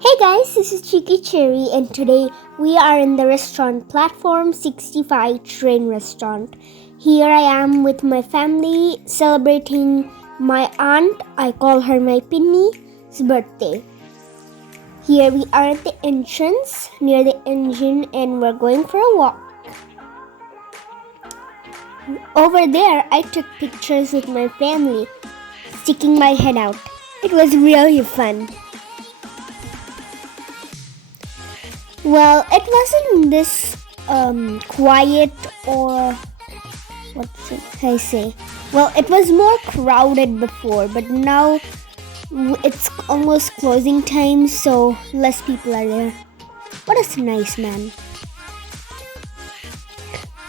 Hey guys, this is Cheeky Cherry, and today we are in the restaurant Platform 65 Train Restaurant. Here I am with my family celebrating my aunt, I call her my Pinny's birthday. Here we are at the entrance near the engine, and we're going for a walk. Over there, I took pictures with my family, sticking my head out. It was really fun. Well, it wasn't this quiet or what should I say? Well, it was more crowded before, but now it's almost closing time, so less people are there. What a nice man.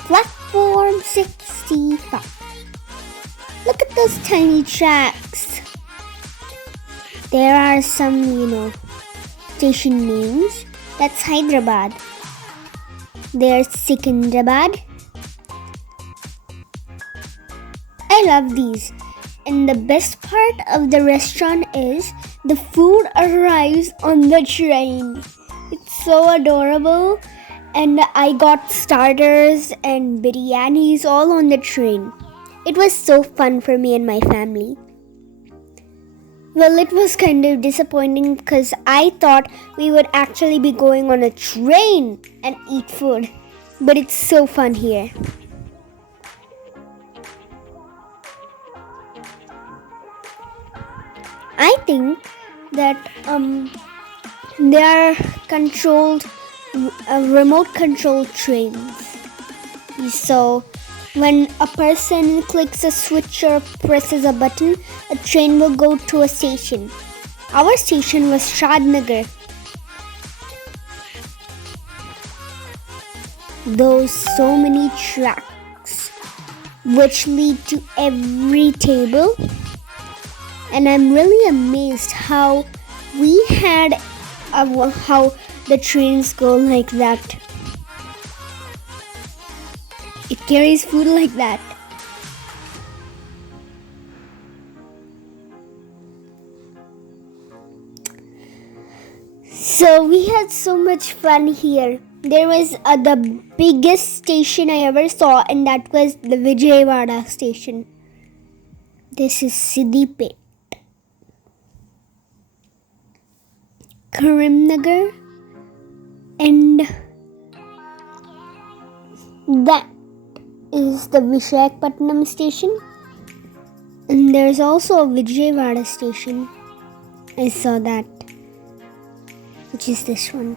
Platform 65. Look at those tiny tracks. There are some, station names. That's Hyderabad. There's Secunderabad. I love these. And the best part of the restaurant is the food arrives on the train. It's so adorable. And I got starters and biryanis all on the train. It was so fun for me and my family. Well, it was kind of disappointing because I thought we would actually be going on a train and eat food. But it's so fun here. I think that they are remote controlled trains. So when a person clicks a switch or presses a button, a train will go to a station. Our station was Shadnagar. Those so many tracks which lead to every table. And I'm really amazed how how the trains go like that. It carries food like that. So we had so much fun here. There was the biggest station I ever saw, and that was the Vijayawada station. This is Siddipet. Karimnagar, and that is the Vishakhapatnam station, and there's also a Vijayawada station. I saw that, which is this one.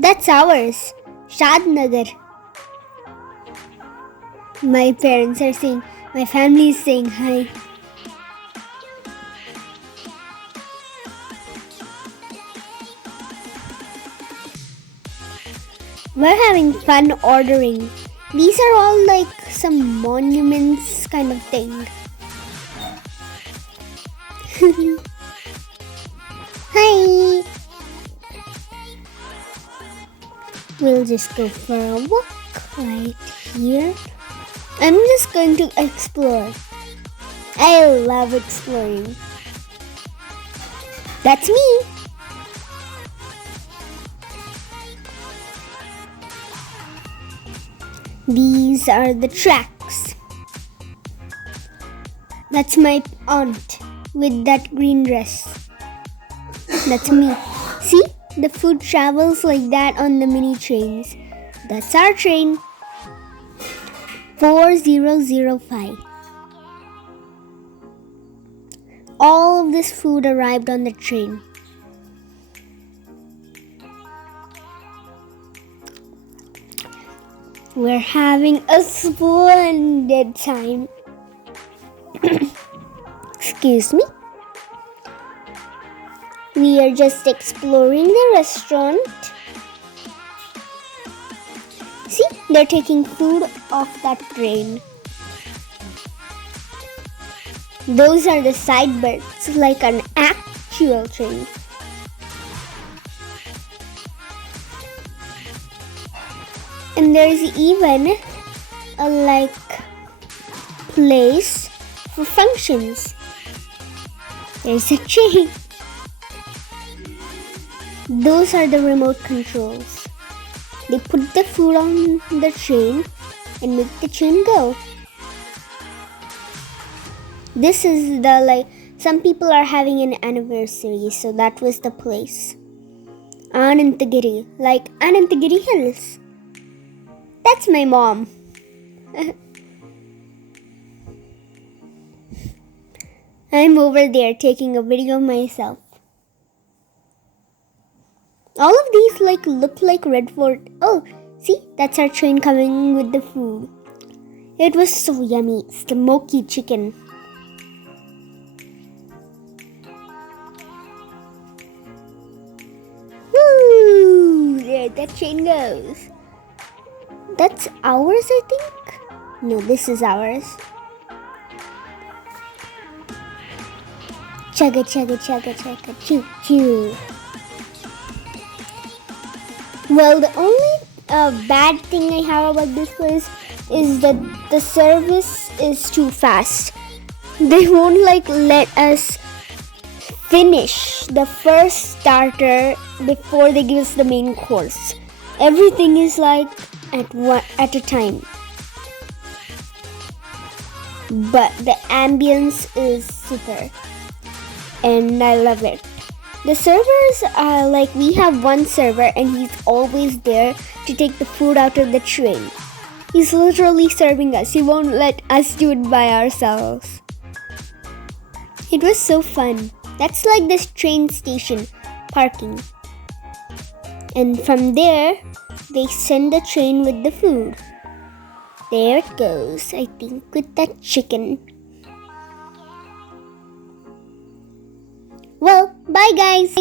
That's ours, Shadnagar. My family is saying hi. We're having fun ordering. These are all like some monuments kind of thing. Hi! We'll just go for a walk right here. I'm just going to explore. I love exploring. That's me! These are the tracks. That's my aunt with that green dress. That's me. See? The food travels like that on the mini trains. That's our train. 4005. All of this food arrived on the train. We're having a splendid time. Excuse me. We are just exploring the restaurant. See, they're taking food off that train. Those are the side berths, like an actual train. And there's even a place for functions. There's a tree. Those are the remote controls. They put the food on the train and make the train go. This is some people are having an anniversary, so that was the place. Anantagiri, like Anantagiri Hills. That's my mom. I'm over there taking a video of myself. All of these look like Red Fort. Oh, see, that's our train coming with the food. It was so yummy, smoky chicken. Woo! There that train goes. That's ours, I think. No, this is ours. Chugga chugga chugga chugga choo choo. Well, the only bad thing I have about this place is that the service is too fast. They won't let us finish the first starter before they give us the main course. Everything is at a time. But the ambience is super, and I love it. The servers are we have one server and he's always there to take the food out of the train. He's literally serving us. He won't let us do it by ourselves. It was so fun. That's like this train station parking. And from there, they send the train with the food. There it goes, I think, with that chicken. Well, bye guys.